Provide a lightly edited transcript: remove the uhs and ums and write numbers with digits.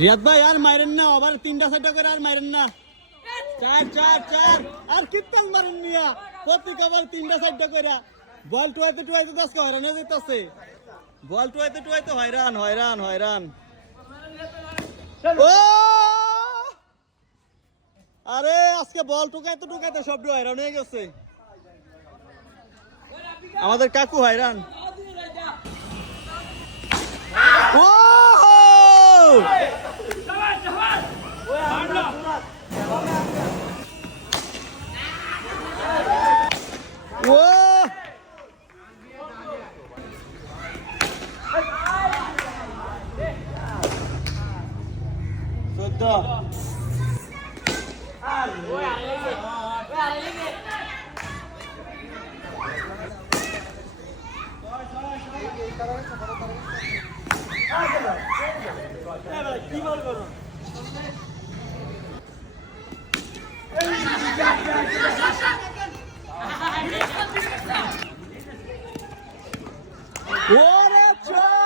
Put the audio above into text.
রিয়াদ ভাই আর মাইরেন না, আবার 3টা-4টা করে আর মাইরেন না। 4 আর কিত্তাল মারেন নিয়া প্রত্যেক আবার 3টা-4টা করে বল টুয়াইতে আজকে হয়রান হয়ে যেতেছে। বল টুয়াইতে হয়রান। ও আরে আজকে বল টুকাইতে সব হয়রান হয়ে গেছে। আমাদের কাকু হয়রান। ও কি বল করো ওরে চল